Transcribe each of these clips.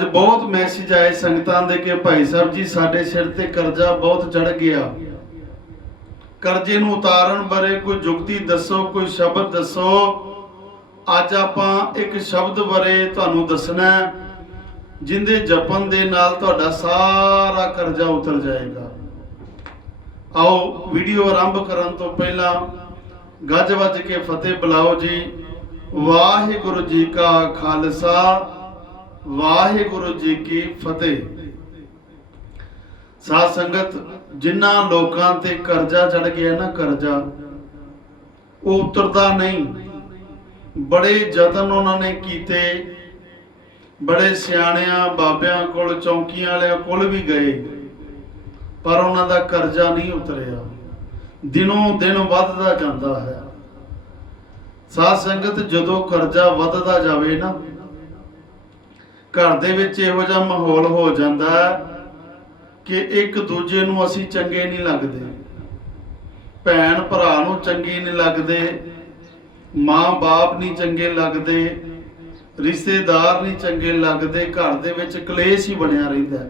ਅੱਜ ਬਹੁਤ ਮੈਸੇਜ ਆਏ ਸੰਗਤਾਂ ਦੇ ਕਿ ਭਾਈ ਸਾਹਿਬ ਜੀ ਸਾਡੇ ਸਿਰ ਤੇ ਕਰਜ਼ਾ ਬਹੁਤ ਚੜ ਗਿਆ। ਕਰਜ਼ੇ ਨੂੰ ਉਤਾਰਨ ਬਾਰੇ ਕੋਈ ਜੁਗਤੀ ਦੱਸੋ ਕੋਈ ਸ਼ਬਦ ਦੱਸੋ। ਅੱਜ ਆਪਾਂ ਇੱਕ ਸ਼ਬਦ ਬਾਰੇ ਤੁਹਾਨੂੰ ਦੱਸਣਾ ਹੈ, ਜਿੰਦੇ ਜਪਨ ਦੇ ਨਾਲ ਤੁਹਾਡਾ ਸਾਰਾ ਕਰਜ਼ਾ ਉਤਰ ਜਾਏਗਾ। ਆਓ ਵੀਡੀਓ ਆਰੰਭ ਕਰਨ ਤੋਂ ਪਹਿਲਾਂ ਗੱਜ ਵੱਜ ਕੇ ਫਤਿਹ ਬੁਲਾਓ ਜੀ। ਵਾਹਿਗੁਰੂ ਜੀ ਕਾ ਖਾਲਸਾ। ਵਾਹਿਗੁਰੂ ਜੀ ਕੀ ਫਤਿਹ। ਸਾਧ ਸੰਗਤ, ਜਿਨ੍ਹਾਂ ਲੋਕਾਂ ਤੇ ਕਰਜ਼ਾ ਚੜ ਗਿਆ ਨਾ ਕਰਜ਼ਾ, ਉਹ ਉਤਰਦਾ ਨਹੀਂ। ਬੜੇ ਯਤਨ ਉਹਨਾਂ ਨੇ ਕੀਤੇ। ਬੜੇ ਸਿਆਣਿਆਂ, ਬਾਬਿਆਂ ਕੋਲ, ਚੌਂਕੀਆਂ ਵਾਲਿਆਂ ਕੋਲ ਵੀ ਗਏ। ਪਰ ਉਹਨਾਂ ਦਾ ਕਰਜ਼ਾ ਨਹੀਂ ਉਤਰਿਆ। ਦਿਨੋਂ ਦਿਨ ਵੱਧਦਾ ਜਾਂਦਾ ਹੈ। ਸਾਧ ਸੰਗਤ, ਜਦੋਂ ਕਰਜ਼ਾ ਵੱਧਦਾ ਜਾਵੇ ਨਾ ਘਰ ਦੇ ਵਿੱਚ ਇਹੋ ਜਿਹਾ ਮਾਹੌਲ ਹੋ ਜਾਂਦਾ ਕਿ ਇੱਕ ਦੂਜੇ ਨੂੰ ਅਸੀਂ ਚੰਗੇ ਨਹੀਂ ਲੱਗਦੇ। ਭੈਣ ਭਰਾ ਨੂੰ ਚੰਗੇ ਨਹੀਂ ਲੱਗਦੇ। ਮਾਂ-ਬਾਪ ਨਹੀਂ ਚੰਗੇ ਲੱਗਦੇ। ਰਿਸ਼ਤੇਦਾਰ ਨਹੀਂ ਚੰਗੇ ਲੱਗਦੇ। ਘਰ ਦੇ ਵਿੱਚ ਕਲੇਸ਼ ਹੀ ਬਣਿਆ ਰਹਿੰਦਾ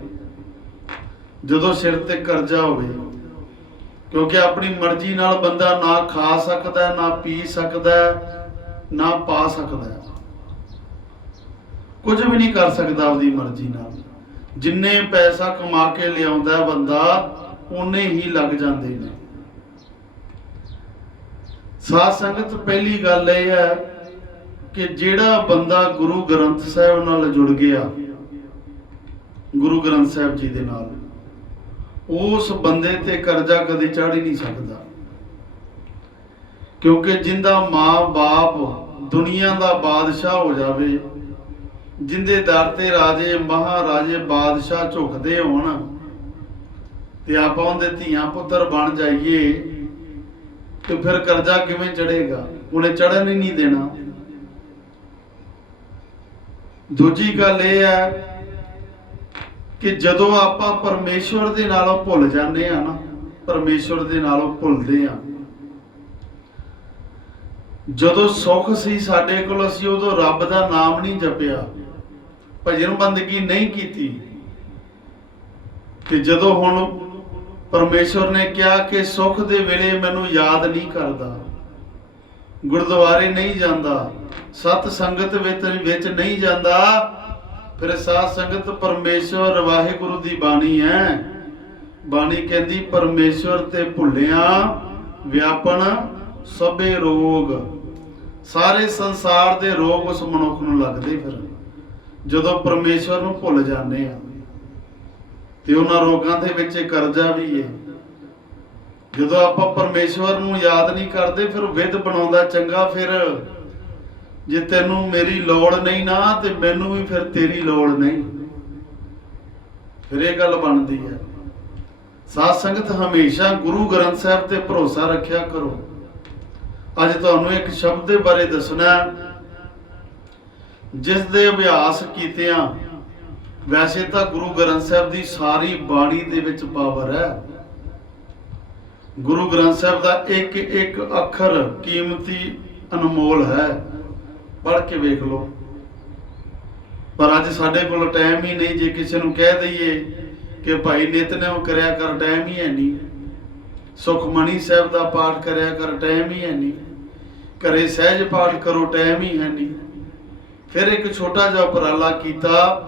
ਜਦੋਂ ਸਿਰ ਤੇ ਕਰਜ਼ਾ ਹੋਵੇ, ਕਿਉਂਕਿ ਆਪਣੀ ਮਰਜ਼ੀ ਨਾਲ ਬੰਦਾ ਨਾ ਖਾ ਸਕਦਾ, ਨਾ ਪੀ ਸਕਦਾ, ਨਾ ਪਾ ਸਕਦਾ। ਕੁਝ ਵੀ ਨਹੀਂ ਕਰ ਸਕਦਾ ਆਪਦੀ ਮਰਜ਼ੀ ਨਾਲ। ਜਿੰਨੇ ਪੈਸਾ ਕਮਾ ਕੇ ਲਿਆਉਂਦਾ ਬੰਦਾ ਉਹਨੇ ਹੀ ਲੱਗ ਜਾਂਦੇ ਨੇ। ਸਾਧ ਸੰਗਤ, ਪਹਿਲੀ ਗੱਲ ਇਹ ਹੈ ਕਿ ਜਿਹੜਾ ਬੰਦਾ ਗੁਰੂ ਗ੍ਰੰਥ ਸਾਹਿਬ ਨਾਲ ਜੁੜ ਗਿਆ, ਗੁਰੂ ਗ੍ਰੰਥ ਸਾਹਿਬ ਜੀ ਦੇ ਨਾਲ, ਉਸ ਬੰਦੇ ਤੇ ਕਰਜ਼ਾ ਕਦੇ ਚੜ ਹੀ ਨਹੀਂ ਸਕਦਾ। ਕਿਉਂਕਿ ਜਿੰਦਾ ਮਾਂ-ਬਾਪ ਦੁਨੀਆ ਦਾ ਬਾਦਸ਼ਾਹ ਹੋ ਜਾਵੇ ਜਿੰਦੇ ਦਰ ਤੇ ਰਾਜੇ, ਮਹਾਰਾਜੇ ਬਾਦਸ਼ਾਹ ਝੁਕਦੇ ਹੋਣ ਤੇ ਆਪਾਂ ਉਹਦੇ ਧੀਆਂ ਪੁੱਤਰ ਬਣ ਜਾਈਏ, ਤੇ ਫਿਰ ਕਰਜ਼ਾ ਕਿਵੇਂ ਚੜੇਗਾ ਉਹਨੇ ਚੜਨ ਹੀ ਨਹੀਂ ਦੇਣਾ। ਦੂਜੀ ਗੱਲ ਇਹ ਹੈ ਕਿ ਜਦੋਂ ਆਪਾਂ ਪਰਮੇਸ਼ਵਰ ਦੇ ਨਾਲੋਂ ਭੁੱਲ ਜਾਂਦੇ ਆ ਨਾ, ਪਰਮੇਸ਼ਵਰ ਦੇ ਨਾਲੋਂ ਭੁੱਲਦੇ ਆ ਜਦੋਂ ਸੁੱਖ ਸੀ ਸਾਡੇ ਕੋਲ, ਅਸੀਂ ਉਦੋਂ ਰੱਬ ਦਾ ਨਾਮ ਨਹੀਂ ਜਪਿਆ। ਭਜਨ ਬੰਦਗੀ ਨਹੀਂ ਕੀਤੀ, ਤੇ ਜਦੋਂ ਹੁਣ ਪਰਮੇਸ਼ਵਰ ਨੇ ਕਿਹਾ ਕਿ ਸੁੱਖ ਦੇ ਵੇਲੇ ਮੈਨੂੰ ਯਾਦ ਨਹੀਂ ਕਰਦਾ, ਗੁਰਦੁਆਰੇ ਨਹੀਂ ਜਾਂਦਾ, ਸਤ ਸੰਗਤ ਵਿੱਚ ਨਹੀਂ ਜਾਂਦਾ, ਫਿਰ ਸਾਧ ਸੰਗਤ ਪਰਮੇਸ਼ਵਰ ਵਾਹਿਗੁਰੂ ਦੀ ਬਾਣੀ ਹੈ। ਬਾਣੀ ਕਹਿੰਦੀ, ਪਰਮੇਸ਼ਵਰ ਤੇ ਭੁੱਲਿਆ ਵਿਆਪਨ ਸਭੇ ਰੋਗ, ਸਾਰੇ ਸੰਸਾਰ ਦੇ ਰੋਗ ਉਸ ਮਨੁੱਖ ਨੂੰ ਲੱਗਦੇ ਫਿਰ ਜਦੋਂ ਪਰਮੇਸ਼ਵਰ ਨੂੰ ਭੁੱਲ ਜਾਂਦੇ ਆ ਤੇ ਉਹਨਾਂ ਰੋਗਾਂ ਦੇ ਵਿੱਚ ਕਰਜ਼ਾ ਵੀ ਹੈ ਜਦੋਂ ਆਪਾਂ ਪਰਮੇਸ਼ਵਰ ਨੂੰ ਯਾਦ ਨਹੀਂ ਕਰਦੇ, ਫਿਰ ਵਿਧ ਬਣਾਉਂਦਾ ਚੰਗਾ, ਫਿਰ ਜੇ ਤੈਨੂੰ ਮੇਰੀ ਲੋੜ ਨਹੀਂ ਨਾ, ਤੇ ਮੈਨੂੰ ਵੀ ਫਿਰ ਤੇਰੀ ਲੋੜ ਨਹੀਂ। ਫਿਰ ਇਹ ਗੱਲ ਬਣਦੀ ਹੈ ਸਾਧ ਸੰਗਤ ਹਮੇਸ਼ਾ ਗੁਰੂ ਗ੍ਰੰਥ ਸਾਹਿਬ ਤੇ ਭਰੋਸਾ ਰੱਖਿਆ ਕਰੋ। ਅੱਜ ਤੁਹਾਨੂੰ ਇੱਕ ਸ਼ਬਦ ਦੇ ਬਾਰੇ ਦੱਸਣਾ ਜਿਸ ਦੇ ਅਭਿਆਸ ਕੀਤਿਆਂ ਵੈਸੇ ਤਾਂ ਗੁਰੂ ਗ੍ਰੰਥ ਸਾਹਿਬ ਦੀ ਸਾਰੀ ਬਾਣੀ ਦੇ ਵਿੱਚ ਪਾਵਰ ਹੈ। ਗੁਰੂ ਗ੍ਰੰਥ ਸਾਹਿਬ ਦਾ ਇੱਕ ਇੱਕ ਅੱਖਰ ਕੀਮਤੀ ਅਨਮੋਲ ਹੈ। ਪੜ੍ਹ ਕੇ ਵੇਖ ਲਓ। ਪਰ ਅੱਜ ਸਾਡੇ ਕੋਲ ਟਾਈਮ ਹੀ ਨਹੀਂ, ਜੇ ਕਿਸੇ ਨੂੰ ਕਹਿ ਦਈਏ ਕਿ ਭਾਈ ਨਿਤਨੇਮ ਕਰਿਆ ਕਰ, ਟਾਈਮ ਹੀ ਹੈ ਨਹੀਂ। ਸੁਖਮਣੀ ਸਾਹਿਬ ਦਾ ਪਾਠ ਕਰਿਆ ਕਰ, ਟਾਈਮ ਹੀ ਹੈ ਨਹੀਂ। ਘਰੇ ਸਹਿਜ ਪਾਠ ਕਰੋ, ਟਾਈਮ ਹੀ ਹੈ ਨਹੀਂ। ਫਿਰ ਇੱਕ ਛੋਟਾ ਜਿਹਾ ਉਪਰਾਲਾ ਕੀਤਾ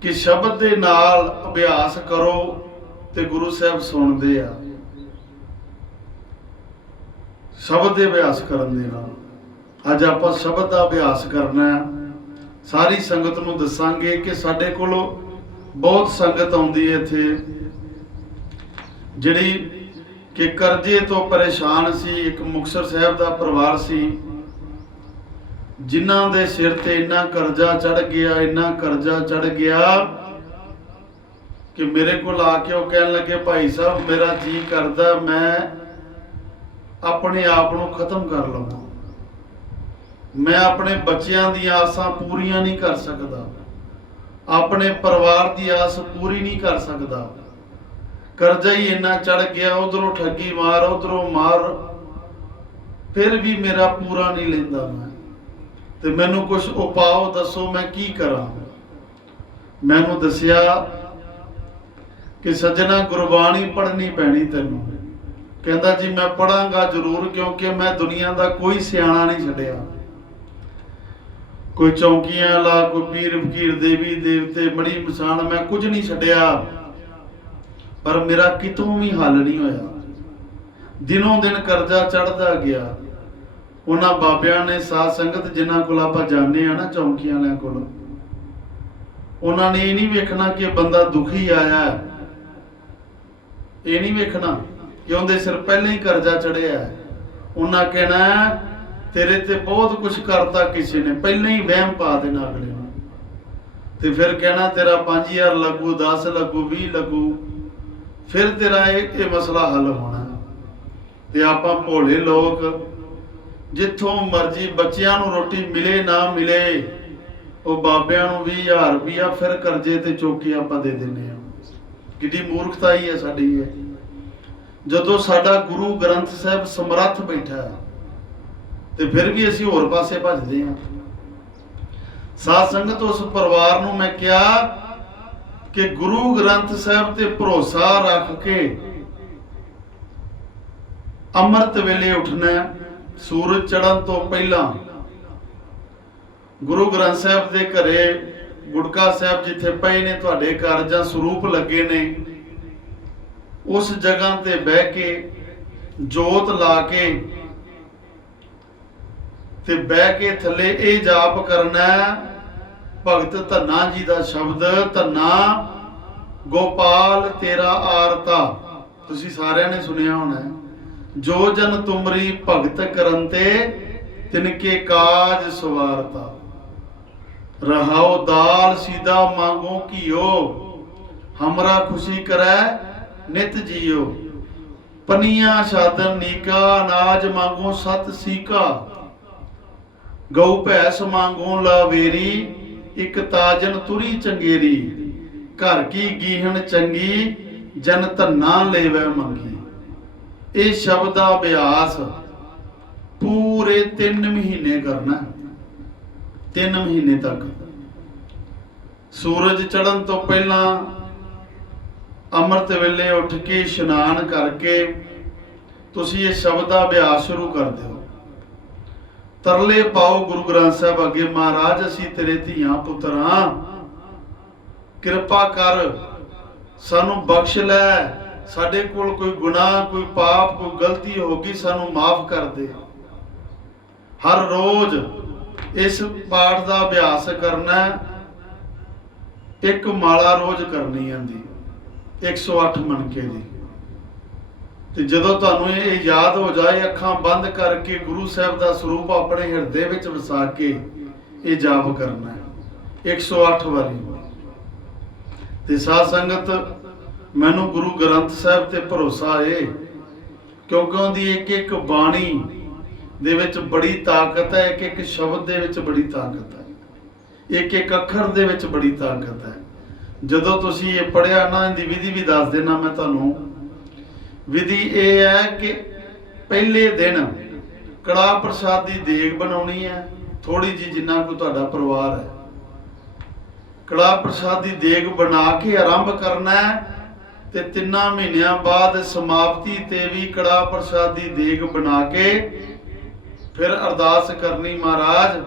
ਕਿ ਸ਼ਬਦ ਦੇ ਨਾਲ ਅਭਿਆਸ ਕਰੋ ਤੇ ਗੁਰੂ ਸਾਹਿਬ ਸੁਣਦੇ ਆ। ਸ਼ਬਦ ਦੇ ਅਭਿਆਸ ਕਰਨ ਦੇ ਨਾਲ। ਅੱਜ ਆਪਾਂ ਸ਼ਬਦ ਦਾ ਅਭਿਆਸ ਕਰਨਾ ਹੈ। ਸਾਰੀ ਸੰਗਤ ਨੂੰ ਦੱਸਾਂਗੇ ਕਿ ਸਾਡੇ ਕੋਲ ਬਹੁਤ ਸੰਗਤ ਆਉਂਦੀ ਹੈ ਇੱਥੇ। ਜਿਹੜੀ ਕਿ ਕਰਜ਼ੇ ਤੋਂ ਪਰੇਸ਼ਾਨ ਸੀ, ਇੱਕ ਮੁਕਤਸਰ ਸਾਹਿਬ ਦਾ ਪਰਿਵਾਰ ਸੀ। ਜਿਨ੍ਹਾਂ ਦੇ ਸਿਰ ਤੇ ਇੰਨਾ ਕਰਜ਼ਾ ਚੜ ਗਿਆ, ਇੰਨਾ ਕਰਜ਼ਾ ਚੜ ਗਿਆ ਕਿ ਮੇਰੇ ਕੋਲ ਆ ਕੇ ਉਹ ਕਹਿਣ ਲੱਗੇ, ਭਾਈ ਸਾਹਿਬ, ਮੇਰਾ ਜੀ ਕਰਦਾ, ਮੈਂ ਆਪਣੇ ਆਪ ਨੂੰ ਖਤਮ ਕਰ ਲਵਾਂ। ਮੈਂ ਆਪਣੇ ਬੱਚਿਆਂ ਦੀਆਂ ਆਸਾਂ ਪੂਰੀਆਂ ਨਹੀਂ ਕਰ ਸਕਦਾ। ਆਪਣੇ ਪਰਿਵਾਰ ਦੀ ਆਸ ਪੂਰੀ ਨਹੀਂ ਕਰ ਸਕਦਾ। ਕਰਜ਼ਾ ਹੀ ਇੰਨਾ ਚੜ ਗਿਆ, ਉਧਰੋਂ ਠੱਗੀ ਮਾਰ, ਉਧਰੋਂ ਮਾਰ, ਫਿਰ ਵੀ ਮੇਰਾ ਪੂਰਾ ਨਹੀਂ ਲੈਂਦਾ ਮੈਂ। ਤੇ ਮੈਨੂੰ ਕੁਝ ਉਪਾਅ ਦੱਸੋ, ਮੈਂ ਕੀ ਕਰਾਂ? ਮੈਨੂੰ ਦੱਸਿਆ ਕਿ ਸੱਜਣਾ, ਗੁਰਬਾਣੀ ਪੜ੍ਹਨੀ ਪੈਣੀ ਤੈਨੂੰ। ਕਹਿੰਦਾ, ਜੀ, ਮੈਂ ਪੜਾਂਗਾ ਜ਼ਰੂਰ, ਕਿਉਂਕਿ ਮੈਂ ਦੁਨੀਆ ਦਾ ਕੋਈ ਸਿਆਣਾ ਨਹੀਂ ਛੱਡਿਆ। ਕੋਈ ਚੌਂਕੀਆਂ ਵਾਲਾ, ਕੋਈ ਪੀਰ ਫਕੀਰ ਦੇਵੀ, ਦੇਵਤੇ ਬੜੀ ਮਸਾਨ ਮੈਂ ਕੁਝ ਨਹੀਂ ਛੱਡਿਆ। ਪਰ ਮੇਰਾ ਕਿਤੋਂ ਵੀ ਹੱਲ ਨਹੀਂ ਹੋਇਆ। ਦਿਨੋਂ ਦਿਨ ਕਰਜ਼ਾ ਚੜਦਾ ਗਿਆ। ਉਹਨਾਂ ਬਾਬਿਆਂ ਨੇ ਸਾਧ ਸੰਗਤ ਜਿਨ੍ਹਾਂ ਕੋਲ ਆਪਾਂ ਜਾਂਦੇ ਆ ਨਾ ਚੌਂਕੀਆਂ ਵਾਲਿਆਂ ਕੋਲ, ਉਹਨਾਂ ਨੇ ਇਹ ਨਹੀਂ ਵੇਖਣਾ ਕਿ ਬੰਦਾ ਦੁਖੀ ਆਇਆ ਹੈ। ਇਹ ਨਹੀਂ ਵੇਖਣਾ ਕਿ ਉਹਦੇ ਸਿਰ ਪਹਿਲਾਂ ਹੀ ਕਰਜ਼ਾ ਚੜਿਆ ਉਹਨਾਂ ਕਹਿਣਾ ਤੇਰੇ ਤੇ ਬਹੁਤ ਕੁਝ ਕਰਤਾ ਕਿਸੇ ਨੇ, ਪਹਿਲਾਂ ਹੀ ਵਹਿਮ ਪਾ ਦੇਣਾ ਅਗਲੇ ਨੂੰ। ਤੇ ਫਿਰ ਕਹਿਣਾ, ਤੇਰਾ 5000 ਲੱਗੂ 10 ਲੱਗੂ 20 ਲੱਗੂ, ਫਿਰ ਤੇਰਾ ਇਹ ਇਹ ਮਸਲਾ ਹੱਲ ਹੋਣਾ। ਤੇ ਆਪਾਂ ਭੋਲੇ ਲੋਕ ਜਿੱਥੋਂ ਮਰਜ਼ੀ ਬੱਚਿਆਂ ਨੂੰ ਰੋਟੀ ਮਿਲੇ ਨਾ ਮਿਲੇ, ਉਹ ਬਾਬਿਆਂ ਨੂੰ 20000 ਰੁਪਇਆ ਫਿਰ ਕਰਜ਼ੇ ਤੇ ਚੋਕੀ ਆਪਾਂ ਦੇ ਦਿੰਦੇ ਆ ਕਿੱਡੀ ਮੂਰਖਤਾ ਹੀ ਹੈ ਸਾਡੀ ਇਹ। ਜਦੋਂ ਸਾਡਾ ਗੁਰੂ ਗ੍ਰੰਥ ਸਾਹਿਬ ਸਮਰੱਥ ਬੈਠਾ ਤੇ ਫਿਰ ਵੀ ਅਸੀਂ ਹੋਰ ਪਾਸੇ ਭੱਜਦੇ ਹਾਂ। ਸਾਧ ਸੰਗਤ ਉਸ ਪਰਿਵਾਰ ਨੂੰ ਮੈਂ ਕਿਹਾ ਕਿ ਗੁਰੂ ਗ੍ਰੰਥ ਸਾਹਿਬ ਤੇ ਭਰੋਸਾ ਰੱਖ ਕੇ ਅੰਮ੍ਰਿਤ ਵੇਲੇ ਉੱਠਣਾ ਸੂਰਜ ਚੜਨ ਤੋਂ ਪਹਿਲਾਂ ਗੁਰੂ ਗ੍ਰੰਥ ਸਾਹਿਬ ਦੇ ਘਰੇ ਗੁਟਕਾ ਸਾਹਿਬ ਜਿੱਥੇ ਪਏ ਨੇ ਤੁਹਾਡੇ ਘਰ ਜਾਂ ਸਰੂਪ ਲੱਗੇ ਨੇ, ਉਸ ਜਗ੍ਹਾ ਤੇ ਬਹਿ ਕੇ ਜੋਤ ਲਾ ਕੇ ਤੇ ਬਹਿ ਕੇ ਥੱਲੇ ਇਹ ਜਾਪ ਕਰਨਾ ਭਗਤ ਧੰਨਾ ਜੀ ਦਾ ਸ਼ਬਦ, ਧੰਨਾ, ਗੋਪਾਲ ਤੇਰਾ ਆਰਤਾ ਤੁਸੀਂ ਸਾਰਿਆਂ ਨੇ ਸੁਣਿਆ ਹੋਣਾ ਹੈ। ਜੋ ਜਨ ਤੁਮਰੀ ਭਗਤ ਕਰਨ ਤੇ ਤਿਨਕੇ ਕਾਜ ਸਵਾਰਤਾ। ਰਹਾਉ ਦਾਲ ਸੀਦਾ ਮੰਗੋ ਕੀਓ ਹਮਰਾ ਖੁਸ਼ੀ ਕਰੈ ਨਿਤ ਜੀਓ। ਪਨੀਆਂ ਸਾਧਨ ਨੀਕਾ, ਅਨਾਜ ਮੰਗੋ ਸਤ ਸੀਕਾ। ਗਊ ਭੈਸ ਮੰਗੋ ਲਾਵੇਰੀ, ਇਕ ਤਾਜਨ ਤੁਰੀ ਚੰਗੇਰੀ। ਘਰ ਕੀ ਗੀਹਣ ਚੰਗੀ, ਜਨ ਧੰਨਾ ਲੈਵੇ ਮੰਗੀ। ਇਹ ਸ਼ਬਦ ਦਾ ਅਭਿਆਸ ਪੂਰੇ 3 ਮਹੀਨੇ ਕਰਨਾ 3 ਮਹੀਨੇ ਤੱਕ। ਸੂਰਜ ਚੜਨ ਤੋਂ ਪਹਿਲਾਂ ਅੰਮ੍ਰਿਤ ਵੇਲੇ ਉੱਠ ਕੇ ਇਸ਼ਨਾਨ ਕਰਕੇ ਤੁਸੀਂ ਇਹ ਸ਼ਬਦ ਦਾ ਅਭਿਆਸ ਸ਼ੁਰੂ ਕਰ ਦਿਓ। ਤਰਲੇ ਪਾਓ ਗੁਰੂ ਗ੍ਰੰਥ ਸਾਹਿਬ ਅੱਗੇ, ਮਹਾਰਾਜ, ਅਸੀਂ ਤੇਰੇ ਧੀਆਂ ਪੁੱਤਰਾਂ, ਕਿਰਪਾ ਕਰ ਸਾਨੂੰ ਬਖਸ਼ ਲੈ। ਸਾਡੇ ਕੋਲ ਕੋਈ ਗੁਨਾਹ, ਕੋਈ ਪਾਪ, ਕੋਈ ਗਲਤੀ ਹੋ ਗਈ, ਸਾਨੂੰ ਮਾਫ ਕਰ ਦੇ। ਹਰ ਰੋਜ਼ ਇਸ ਪਾਠ ਦਾ ਅਭਿਆਸ ਕਰਨਾ ਇੱਕ ਮਾਲਾ ਰੋਜ਼ ਕਰਨੀ ਆਂਦੀ 108 ਮਣਕੇ ਦੀ। ਤੇ ਜਦੋਂ ਤੁਹਾਨੂੰ ਇਹ ਯਾਦ ਹੋ ਜਾਏ, ਅੱਖਾਂ ਬੰਦ ਕਰਕੇ ਗੁਰੂ ਸਾਹਿਬ ਦਾ ਸਰੂਪ ਆਪਣੇ ਹਿਰਦੇ ਵਿੱਚ ਵਸਾ ਕੇ ਇਹ ਜਾਪ ਕਰਨਾ ਹੈ। 108 ਵਾਰੀ। ਤੇ ਸਾਧ ਸੰਗਤ ਮੈਨੂੰ ਗੁਰੂ ਗ੍ਰੰਥ ਸਾਹਿਬ ਤੇ ਭਰੋਸਾ ਏ, ਕਿਉਂਕਿ ਉਹਦੀ ਇੱਕ ਇੱਕ ਬਾਣੀ ਦੇ ਵਿੱਚ ਬੜੀ ਤਾਕਤ ਹੈ, ਇੱਕ ਇੱਕ ਸ਼ਬਦ ਦੇ ਵਿੱਚ ਬੜੀ ਤਾਕਤ ਹੈ, ਇੱਕ ਇੱਕ ਅੱਖਰ ਦੇ ਵਿੱਚ ਬੜੀ ਤਾਕਤ ਹੈ। ਜਦੋਂ ਤੁਸੀਂ ਇਹ ਪੜਿਆ ਨਾ, ਇਹਦੀ ਵਿਧੀ ਵੀ ਦੱਸ ਦੇਣਾ ਮੈਂ ਤੁਹਾਨੂੰ। ਵਿਧੀ ਇਹ ਹੈ ਕਿ ਪਹਿਲੇ ਦਿਨ ਕੜਾਹ ਪ੍ਰਸਾਦ ਦੀ ਦੇਗ ਬਣਾਉਣੀ ਹੈ ਥੋੜੀ ਜੀ ਜਿੰਨਾ ਕੋ ਤੁਹਾਡਾ ਪਰਿਵਾਰ ਹੈ। ਕੜਾਹ ਪ੍ਰਸਾਦ ਦੀ ਦੇਗ ਬਣਾ ਕੇ ਆਰੰਭ ਕਰਨਾ ਹੈ ਤੇ ਤਿੰਨਾਂ ਮਹੀਨਿਆਂ ਬਾਅਦ ਸਮਾਪਤੀ ਤੇ ਵੀ ਕੜਾਹ ਪ੍ਰਸਾਦ ਦੀ ਦੇਗ ਬਣਾ ਕੇ ਫਿਰ ਅਰਦਾਸ ਕਰਨੀ ਮਹਾਰਾਜ,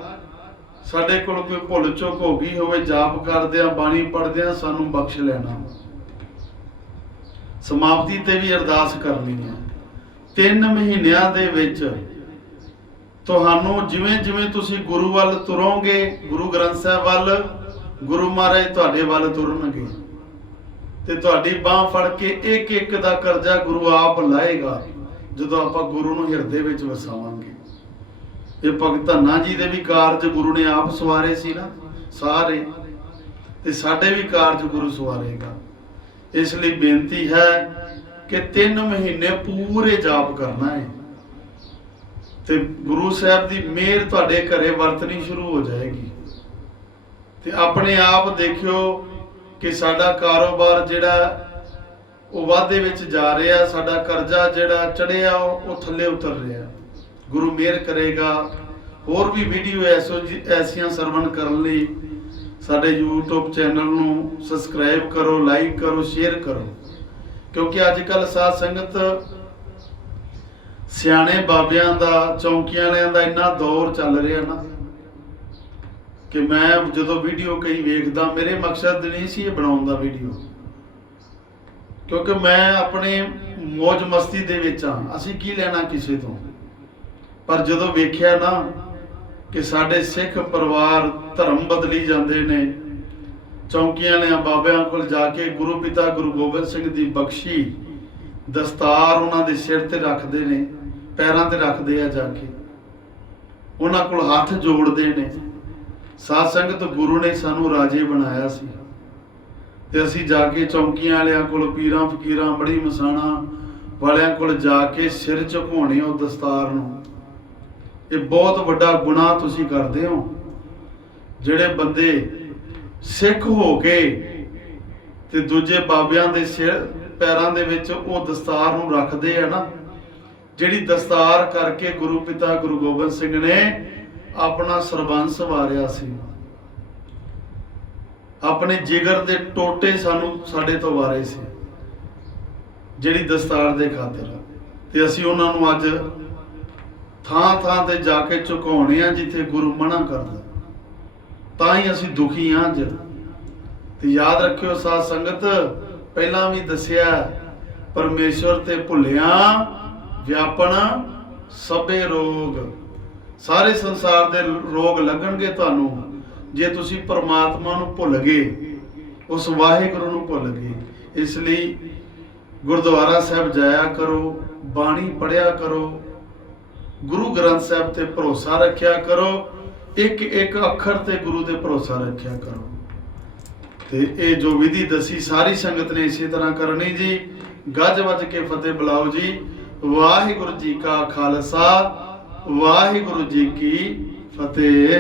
ਸਾਡੇ ਕੋਲ ਕੋਈ ਭੁੱਲ ਚੁੱਕ ਹੋ ਗਈ ਹੋਵੇ, ਜਾਪ ਕਰਦੇ ਆ ਬਾਣੀ ਪੜ੍ਹਦੇ ਆ ਸਾਨੂੰ ਬਖਸ਼ ਲੈਣਾ। ਸਮਾਪਤੀ ਤੇ ਵੀ ਅਰਦਾਸ ਕਰਨੀ ਹੈ। ਤਿੰਨ ਮਹੀਨਿਆਂ ਦੇ ਵਿੱਚ ਤੁਹਾਨੂੰ ਜਿਵੇਂ ਜਿਵੇਂ ਤੁਸੀਂ ਗੁਰੂ ਵੱਲ ਤੁਰੋਗੇ, ਗੁਰੂ ਗ੍ਰੰਥ ਸਾਹਿਬ ਵੱਲ, ਗੁਰੂ ਮਹਾਰਾਜ ਤੁਹਾਡੇ ਵੱਲ ਤੁਰਨਗੇ। ਤੇ ਤੁਹਾਡੀ ਬਾਹ ਫੜ ਕੇ ਇੱਕ ਇੱਕ ਦਾ ਕਰਜ਼ਾ ਗੁਰੂ ਆਪ ਲਾਏਗਾ, ਜਦੋਂ ਆਪਾਂ ਗੁਰੂ ਨੂੰ ਹਿਰਦੇ ਵਿੱਚ ਵਸਾਵਾਂਗੇ। ਇਹ ਭਗਤ ਧੰਨਾ ਜੀ ਦੇ ਵੀ ਕਾਰਜ ਗੁਰੂ ਨੇ ਆਪ ਸਵਾਰੇ ਸੀ ਨਾ, ਸਾਰੇ। ਤੇ ਸਾਡੇ ਵੀ ਕਾਰਜ ਗੁਰੂ ਸਵਾਰੇਗਾ। ਇਸ ਲਈ ਬੇਨਤੀ ਹੈ ਕਿ 3 ਮਹੀਨੇ ਪੂਰੇ ਜਾਪ ਕਰਨਾ ਹੈ। ਤੇ ਗੁਰੂ ਸਾਹਿਬ ਦੀ ਮਿਹਰ ਤੁਹਾਡੇ ਘਰੇ ਵਰਤਣੀ ਸ਼ੁਰੂ ਹੋ ਜਾਏਗੀ। ਤੇ ਆਪਣੇ ਆਪ ਦੇਖਿਓ ਕਿ ਸਾਡਾ ਕਾਰੋਬਾਰ ਜਿਹੜਾ ਉਹ ਵਾਧੇ ਵਿੱਚ ਜਾ ਰਿਹਾ, ਸਾਡਾ ਕਰਜ਼ਾ ਜਿਹੜਾ ਚੜਿਆ, ਉਹ ਥੱਲੇ ਉਤਰ ਰਿਹਾ। ਗੁਰੂ ਮਿਹਰ ਕਰੇਗਾ। ਹੋਰ ਵੀ ਵੀਡੀਓ ਐਸੋ ਜੀ- ਐਸੀਆਂ ਸਰਵਣ ਕਰਨ ਲਈ ਸਾਡੇ YouTube ਚੈਨਲ ਨੂੰ ਸਬਸਕ੍ਰਾਈਬ ਕਰੋ ਲਾਈਕ ਕਰੋ ਸ਼ੇਅਰ ਕਰੋ। ਕਿਉਂਕਿ ਅੱਜ ਕੱਲ ਸਾਧ ਸੰਗਤ ਸਿਆਣੇ ਬਾਬਿਆਂ ਦਾ, ਚੌਂਕੀਆਂ ਵਾਲਿਆਂ ਦਾ ਇੰਨਾ ਦੌਰ ਚੱਲ ਰਿਹਾ ਨਾ। ਕਿ ਮੈਂ ਜਦੋਂ ਵੀਡੀਓ ਕਈ ਵੇਖਦਾ, ਮੇਰੇ ਮਕਸਦ ਨਹੀਂ ਸੀ ਇਹ ਬਣਾਉਣ ਦਾ ਵੀਡੀਓ। ਕਿਉਂਕਿ ਮੈਂ ਆਪਣੇ ਮौज ਮਸਤੀ ਦੇ ਵਿੱਚ ਆ ਅਸੀਂ ਕੀ ਲੈਣਾ ਕਿਸੇ ਤੋਂ? ਪਰ ਜਦੋਂ ਵੇਖਿਆ ਨਾ ਕਿ ਸਾਡੇ ਸਿੱਖ ਪਰਿਵਾਰ ਧਰਮ ਬਦਲੀ ਜਾਂਦੇ ਨੇ, ਚੌਂਕੀਆਂ ਨੇ ਬਾਬਿਆਂ ਕੋਲ ਜਾ ਕੇ ਗੁਰੂ ਪਿਤਾ ਗੁਰੂ ਗੋਬਿੰਦ ਸਿੰਘ ਦੀ ਬਖਸ਼ੀ ਦਸਤਾਰ ਉਹਨਾਂ ਦੇ ਸਿਰ ਤੇ ਰੱਖਦੇ ਨੇ, ਪੈਰਾਂ ਤੇ ਰੱਖਦੇ ਆ ਜਾ ਕੇ। ਉਹਨਾਂ ਕੋਲ ਹੱਥ ਜੋੜਦੇ ਨੇ। ਸਾਧ ਸੰਗਤ ਗੁਰੂ ਨੇ ਸਾਨੂੰ ਰਾਜੇ ਬਣਾਇਆ ਸੀ। ਤੇ ਅਸੀਂ ਜਾ ਕੇ ਚੌਂਕੀਆਂ ਵਾਲਿਆਂ ਕੋਲ, ਪੀਰਾਂ ਫਕੀਰਾਂ ਬੜੀ ਮਸਾਣਾ ਵਾਲਿਆਂ ਕੋਲ ਜਾ ਕੇ ਸਿਰ ਝੁਕਾਉਣੇ ਉਹ ਦਸਤਾਰ ਨੂੰ। ਇਹ ਬਹੁਤ ਵੱਡਾ ਗੁਨਾਹ ਤੁਸੀਂ ਕਰਦੇ ਹੋ। ਜਿਹੜੇ ਬੰਦੇ ਸਿੱਖ ਹੋ ਕੇ ਤੇ ਦੂਜੇ ਬਾਬਿਆਂ ਦੇ ਸਿਰ, ਪੈਰਾਂ ਦੇ ਵਿੱਚ ਉਹ ਦਸਤਾਰ ਨੂੰ ਰੱਖਦੇ ਆ ਨਾ, ਜਿਹੜੀ ਦਸਤਾਰ ਕਰਕੇ ਗੁਰੂ ਪਿਤਾ ਗੁਰੂ ਗੋਬਿੰਦ ਸਿੰਘ ਨੇ ਆਪਣਾ ਸਰਬੰਸ ਵਾਰਿਆ ਸੀ। ਆਪਣੇ ਜਿਗਰ ਦੇ ਟੋਟੇ ਸਾਨੂੰ ਸਾਡੇ ਤੋਂ ਵਾਰੇ ਸੀ, ਜਿਹੜੀ ਦਸਤਾਰ ਦੇ ਖਾਤਰ। ਤੇ ਅਸੀਂ ਉਹਨਾਂ ਨੂੰ ਅੱਜ ਥਾਂ ਥਾਂ ਤੇ ਜਾ ਕੇ ਝੁਕਾਉਣੇ ਆ, ਜਿੱਥੇ ਗੁਰੂ ਮਨਾ ਕਰਦਾ। ਤਾਂ ਹੀ ਅਸੀਂ ਦੁਖੀ ਹਾਂ ਅੱਜ। ਤੇ ਯਾਦ ਰੱਖਿਓ ਸਾਧ ਸੰਗਤ, ਪਹਿਲਾਂ ਵੀ ਦੱਸਿਆ, ਪਰਮੇਸ਼ਵਰ ਤੇ ਭੁੱਲਿਆ, ਵਿਆਪਣ ਸਭੇ ਰੋਗ। ਸਾਰੇ ਸੰਸਾਰ ਦੇ ਰੋਗ ਲੱਗਣਗੇ ਤੁਹਾਨੂੰ। ਜੇ ਤੁਸੀਂ ਪਰਮਾਤਮਾ ਨੂੰ ਭੁੱਲ ਗਏ ਉਸ ਵਾਹਿਗੁਰੂ ਨੂੰ ਭੁੱਲ ਗਏ ਇਸ ਲਈ ਗੁਰਦੁਆਰਾ ਸਾਹਿਬ ਜਾਇਆ ਕਰੋ, ਬਾਣੀ ਪੜਿਆ ਕਰੋ, ਗੁਰੂ ਗ੍ਰੰਥ ਸਾਹਿਬ ਤੇ ਭਰੋਸਾ ਰੱਖਿਆ ਕਰੋ ਇੱਕ ਇੱਕ ਅੱਖਰ ਤੇ ਗੁਰੂ ਤੇ ਭਰੋਸਾ ਰੱਖਿਆ ਕਰੋ। ਤੇ ਇਹ ਜੋ ਵਿਧੀ ਦਸੀ ਸਾਰੀ ਸੰਗਤ ਨੇ ਇਸੇ ਤਰ੍ਹਾਂ ਕਰਨੀ ਜੀ। ਗੱਜ ਵੱਜ ਕੇ ਫਤਿਹ ਬੁਲਾਓ ਜੀ। ਵਾਹਿਗੁਰੂ ਜੀ ਕਾ ਖਾਲਸਾ। ਵਾਹਿਗੁਰੂ ਜੀ ਕੀ ਫਤਿਹ।